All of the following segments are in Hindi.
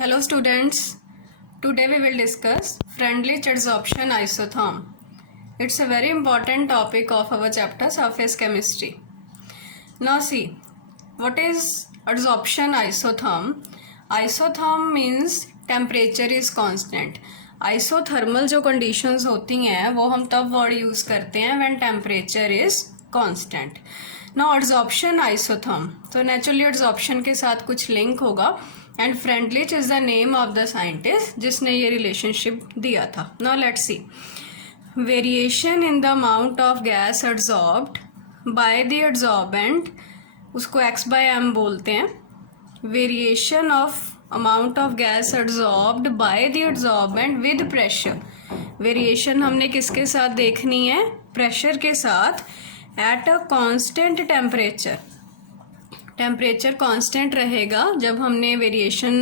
Hello students, today we will discuss Freundlich adsorption isotherm. It's a very important topic of our chapter surface chemistry. Now see, what is adsorption isotherm? Isotherm means temperature is constant. Isothermal जो conditions होती हैं वो हम तब word use करते हैं when temperature is constant. Now adsorption isotherm, तो naturally adsorption के साथ कुछ link होगा and Freundlich is the name of the scientist जिसने ये रिलेशनशिप दिया था. Now let's C, variation in the amount of gas adsorbed by the adsorbent, उसको x बाय m बोलते हैं. Variation of amount of gas adsorbed by the adsorbent with pressure. Variation हमने किसके साथ देखनी है? प्रेशर के साथ. At a constant temperature, temperature constant रहेगा जब हमने वेरिएशन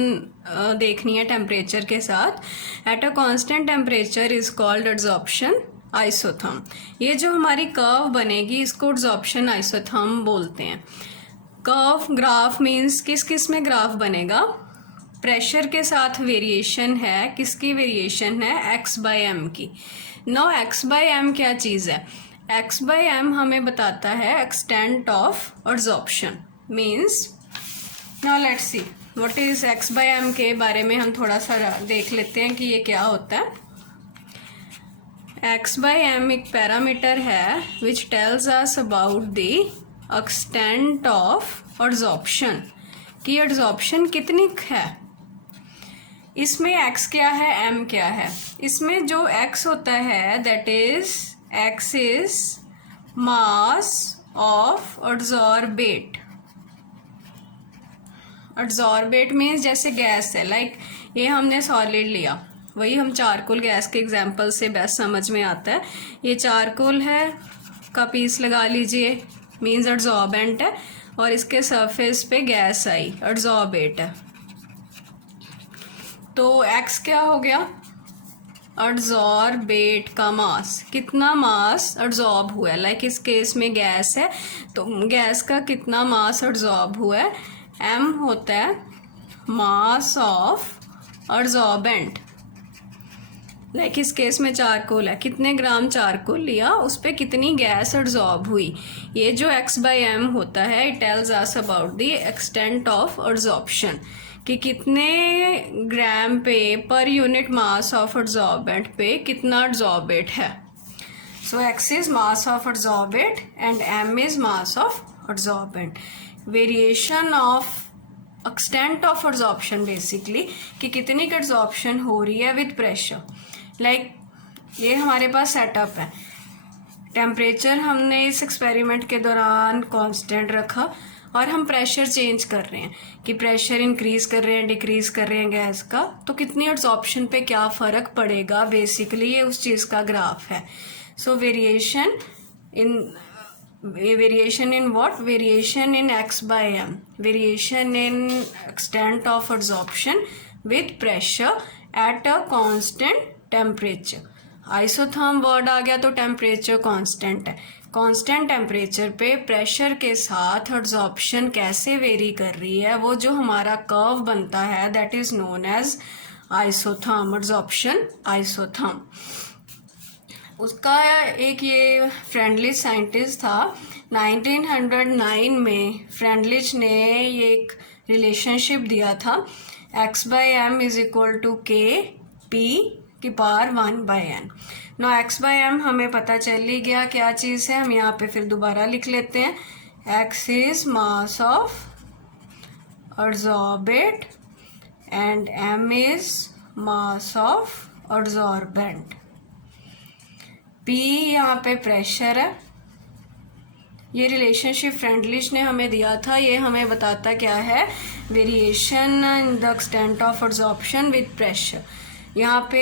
देखनी है टेम्परेचर के साथ. At a constant temperature is called adsorption isotherm. ये जो हमारी कर्व बनेगी इसको एड्सॉर्प्शन आइसोथर्म बोलते हैं. कर्व ग्राफ मीन्स किस किस में ग्राफ बनेगा? प्रेशर के साथ वेरिएशन है, किसकी वेरिएशन है? एक्स बाय एम की. नो एक्स बाय एम क्या चीज़ है? एक्स बाय एम हमें बताता है extent of adsorption. Means now let's see what is x by m के बारे में हम थोड़ा सा देख लेते हैं कि ये क्या होता है. एक्स बाय एम एक पैरामीटर है which tells us about the extent of adsorption, कि एड्सॉर्प्शन कितनी है. इसमें एक्स क्या है, एम क्या है? इसमें जो एक्स होता है that is x is mass of adsorbate. Adsorbate means जैसे गैस है, लाइक ये हमने सॉलिड लिया, वही हम चारकोल गैस के एग्जांपल से बेस्ट समझ में आता है. ये चारकोल है का पीस लगा लीजिए, मीन्स एड्सॉर्बेंट है, और इसके सरफेस पे गैस आई, एड्सॉर्बेट है. तो एक्स क्या हो गया? एड्सॉर्बेट का मास. कितना मास एड्सॉर्ब हुआ है? लाइक इस केस में गैस है तो गैस का कितना मास एड्सॉर्ब हुआ है? एम होता है मास ऑफ एड्सॉर्बेंट. लाइक इस केस में चारकोल है, कितने ग्राम चारकोल लिया, उस पर कितनी गैस एड्सॉर्ब हुई. ये जो एक्स बाय एम होता है it tells us about the extent of adsorption, कि कितने ग्राम पे per unit mass of adsorbent पे कितना एड्सॉर्बेट है. So x is mass of adsorbate and m is mass of adsorbent. Variation of extent of adsorption basically, कि कितनी एड्सॉर्प्शन हो रही है विद प्रेशर. लाइक ये हमारे पास सेटअप है, टेम्परेचर हमने इस एक्सपेरिमेंट के दौरान कांस्टेंट रखा और हम प्रेशर चेंज कर रहे हैं, कि प्रेशर इंक्रीज कर रहे हैं डिक्रीज कर रहे हैं गैस का, तो कितनी एड्सॉर्प्शन पे क्या फ़र्क पड़ेगा. बेसिकली ये उस चीज़ का ग्राफ है. सो variation in what? Variation in x by m, variation in extent of adsorption with pressure at a constant temperature. Isotherm word आ गया तो टेम्परेचर कांस्टेंट है. कांस्टेंट टेम्परेचर पे प्रेशर के साथ एड्सॉर्प्शन कैसे वेरी कर रही है, वो जो हमारा कर्व बनता है that is known as isotherm, adsorption isotherm. उसका एक ये फ्रेंडलिच साइंटिस्ट था, 1909 में फ्रेंडलिच ने ये एक रिलेशनशिप दिया था, x by m is equal to K P की power 1 by n. No x by m हमें पता चल ही गया क्या चीज़ है, हम यहाँ पे फिर दोबारा लिख लेते हैं. X is mass of adsorbate and m is mass of adsorbent. P यहाँ पे प्रेशर है. ये रिलेशनशिप फ्रेंडलिच ने हमें दिया था, ये हमें बताता क्या है? Variation in the extent of adsorption with pressure. यहाँ पे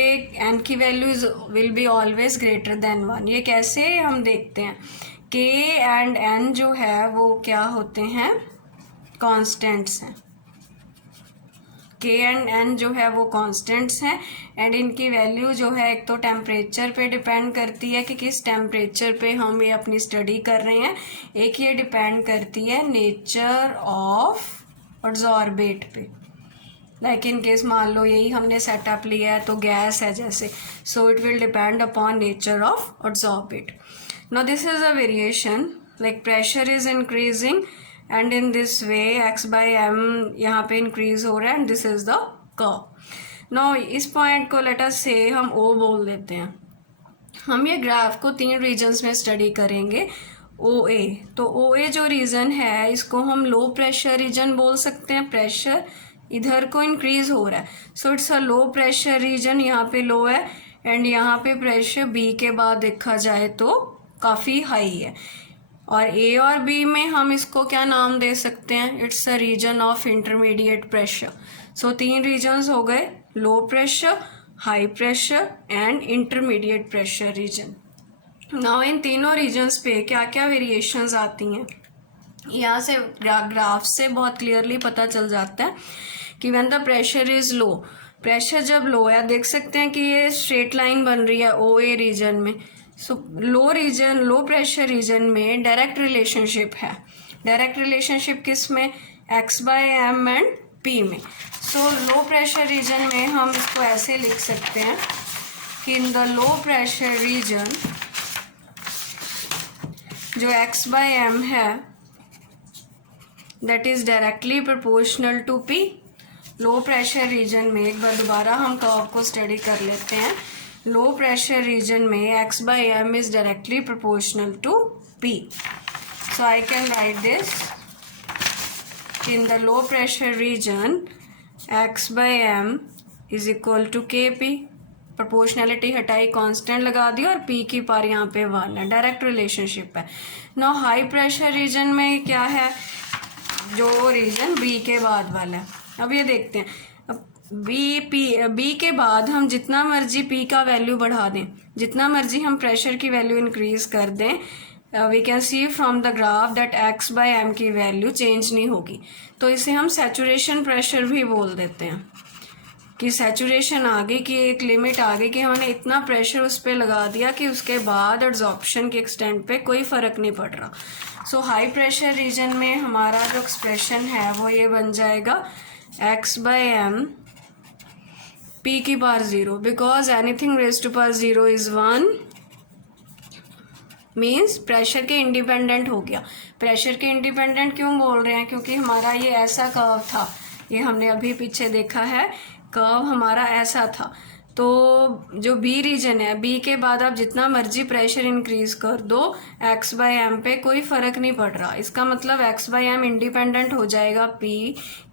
एन की values will be always greater than 1. ये कैसे हम देखते हैं? के एंड एन जो है वो क्या होते हैं? कॉन्स्टेंट्स हैं. के एंड एन जो है वो कॉन्स्टेंट्स हैं एंड इनकी वैल्यू जो है एक तो टेम्परेचर पे डिपेंड करती है कि किस टेम्परेचर पे हम ये अपनी स्टडी कर रहे हैं, एक ये डिपेंड करती है नेचर ऑफ एड्सॉर्बेट पे. लाइक इन केस मान लो यही हमने सेटअप लिया है तो गैस है जैसे, so it will depend upon nature of absorb now this is a variation, like pressure is increasing and in this way x by m यहाँ पे इंक्रीज हो रहा है and this is the curve. Now इस पॉइंट को लेट अस से हम O बोल देते हैं। हम ये ग्राफ को 3 रीजन्स में स्टडी करेंगे। OA, तो OA जो रीजन है इसको हम लो प्रेशर रीजन बोल सकते हैं, प्रेशर इधर को इंक्रीज हो रहा है, so it's a low pressure reason, यहाँ पे लो है एंड यहाँ पे प्रेशर B के बाद देखा जाए तो काफ़ी हाई है। और A और B में हम इसको क्या नाम दे सकते हैं, it's a region of intermediate pressure. So 3 regions हो गए, low pressure, high pressure and intermediate pressure region. Now in तीनों रीजन्स पे क्या क्या वेरिएशंस आती हैं, यहाँ से ग्राफ से बहुत क्लियरली पता चल जाता है कि when the pressure is low, pressure जब लो है, देख सकते हैं कि ये स्ट्रेट लाइन बन रही है OA रीजन में। सो लो प्रेशर रीजन में डायरेक्ट रिलेशनशिप है, डायरेक्ट रिलेशनशिप किस में, x by m and P में। सो लो प्रेशर रीजन में हम इसको ऐसे लिख सकते हैं कि in the low pressure region जो x बाय एम है that is directly proportional to P। Low pressure region में एक बार दोबारा हम कर्व को स्टडी कर लेते हैं। लो प्रेशर रीजन में x by m is directly proportional to P, so I can write this in the low pressure region x by m is equal to KP, proportionality हटाई, कांस्टेंट लगा दी और P की पार यहाँ पे 1 है, डायरेक्ट रिलेशनशिप है। नाउ हाई प्रेशर रीजन में क्या है, जो रीजन B के बाद वाला है। अब ये देखते हैं, अब B के बाद हम जितना मर्जी P का वैल्यू बढ़ा दें, जितना मर्जी हम प्रेशर की वैल्यू इंक्रीज कर दें, we can see from the graph that x by m की वैल्यू चेंज नहीं होगी। तो इसे हम सैचुरेशन प्रेशर भी बोल देते हैं कि सैचुरेशन आ गई, कि एक लिमिट आ गई कि हमने इतना प्रेशर उस पर लगा दिया कि उसके बाद एब्जॉर्प्शन के एक्सटेंट पे कोई फ़र्क नहीं पड़ रहा। सो हाई प्रेशर रीजन में हमारा जो एक्सप्रेशन है वो ये बन जाएगा x बाय एम P की power 0, because anything raise to power 0 is 1 means pressure के इंडिपेंडेंट हो गया। प्रेशर के इंडिपेंडेंट क्यों बोल रहे हैं, क्योंकि हमारा ये ऐसा कर्व था, ये हमने अभी पीछे देखा है, कर्व हमारा ऐसा था। तो जो B रीजन है, B के बाद आप जितना मर्जी प्रेशर इंक्रीज कर दो x बाय एम पे कोई फर्क नहीं पड़ रहा। इसका मतलब x बाय एम इंडिपेंडेंट हो जाएगा P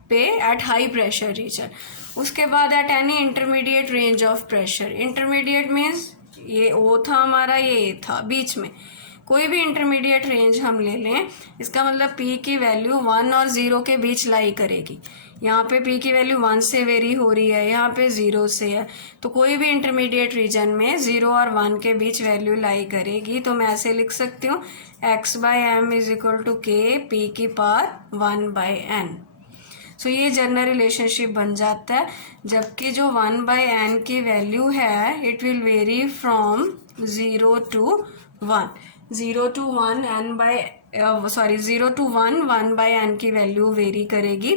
पे एट हाई प्रेशर रीजन। उसके बाद at any intermediate range of pressure, intermediate means ये O था हमारा, ये A था, बीच में कोई भी इंटरमीडिएट रेंज हम ले लें, इसका मतलब P की वैल्यू 1 और 0 के बीच लाई करेगी। यहाँ पे P की वैल्यू 1 से वेरी हो रही है, यहाँ पे 0 से है, तो कोई भी इंटरमीडिएट रीजन में 0 और 1 के बीच वैल्यू लाई करेगी। तो मैं ऐसे लिख सकती हूँ x by m is equal to K P की पावर 1 बाय n। सो ये जनरल रिलेशनशिप बन जाता है, जबकि जो 1 बाय n की वैल्यू है it will vary from 0 to 1, 0 to 1 n by 0 to 1 1 by n की वैल्यू वेरी करेगी।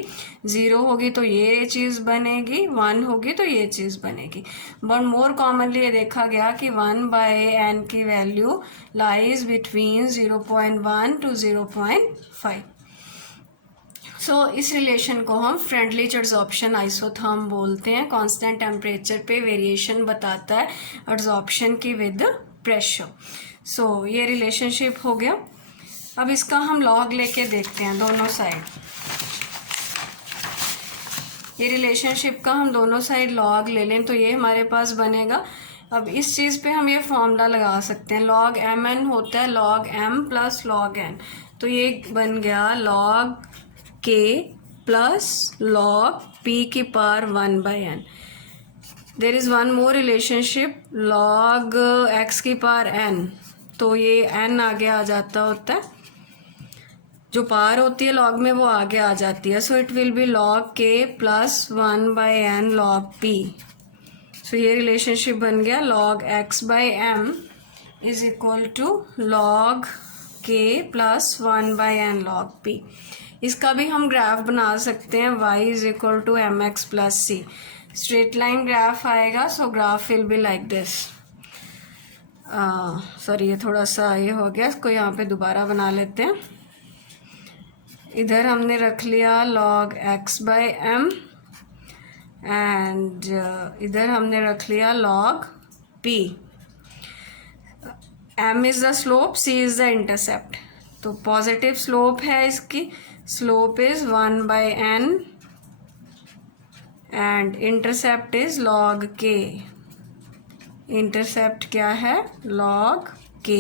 0 होगी तो ये चीज़ बनेगी, 1 होगी तो ये चीज़ बनेगी। बट मोर कॉमनली ये देखा गया कि 1 बाय n की वैल्यू लाइज बिटवीन 0.1 to 0.5। सो इस रिलेशन को हम फ्रेंडली एडसॉर्प्शन आइसोथर्म बोलते हैं। कांस्टेंट टेम्परेचर पे वेरिएशन बताता है एडसॉर्प्शन की विद प्रेशर। सो ये रिलेशनशिप हो गया। अब इसका हम लॉग लेके देखते हैं दोनों साइड। ये रिलेशनशिप का हम दोनों साइड लॉग ले लें तो ये हमारे पास बनेगा। अब इस चीज़ पे हम ये फॉर्मूला लगा सकते हैं, लॉग एम एन होता है log m plus log n, तो ये बन गया लॉग के प्लस लॉग पी की power 1 by n. There is one more relationship log x की पावर एन, तो ये एन आगे आ जाता होता है, जो पावर होती है लॉग में वो आगे आ जाती है। So it will be log के plus 1 by n log p. So ये रिलेशनशिप बन गया log x by m is equal to log k plus 1/n log p। इसका भी हम ग्राफ बना सकते हैं, y is equal to m x plus c. Straight line graph आएगा, so graph will be like this. Sorry, ये थोड़ा सा ये हो गया, इसको यहाँ पे दोबारा बना लेते हैं। इधर हमने रख लिया log x/m एंड इधर हमने रख लिया log p। m is the slope, c is the intercept. तो पॉजिटिव स्लोप है इसकी, slope is 1/n and intercept is log k। Intercept क्या है? log k।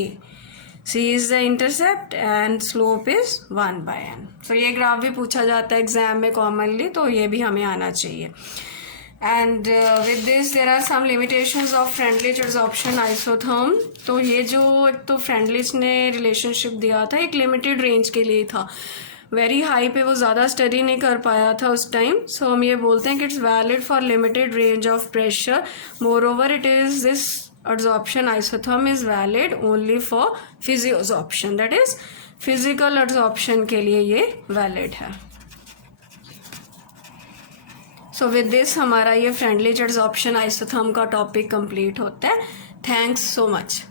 c is the intercept and slope is 1/n। तो ये ग्राफ भी पूछा जाता है एग्जाम में कॉमनली, तो ये भी हमें आना चाहिए। And with this there are some limitations of Freundlich adsorption isotherm. तो ये जो एक तो फ्रेंडलिच ने रिलेशनशिप दिया था, एक लिमिटेड रेंज के लिए था, वेरी हाई पे वो ज़्यादा स्टडी नहीं कर पाया था उस टाइम। सो हम ये बोलते हैं कि it's valid for limited range of pressure. More over it is this adsorption isotherm is valid only for physiosorption, that is physical adsorption के लिए ये valid है। So with this हमारा ये Freundlich adsorption isotherm का टॉपिक कंप्लीट होता है। Thanks so much.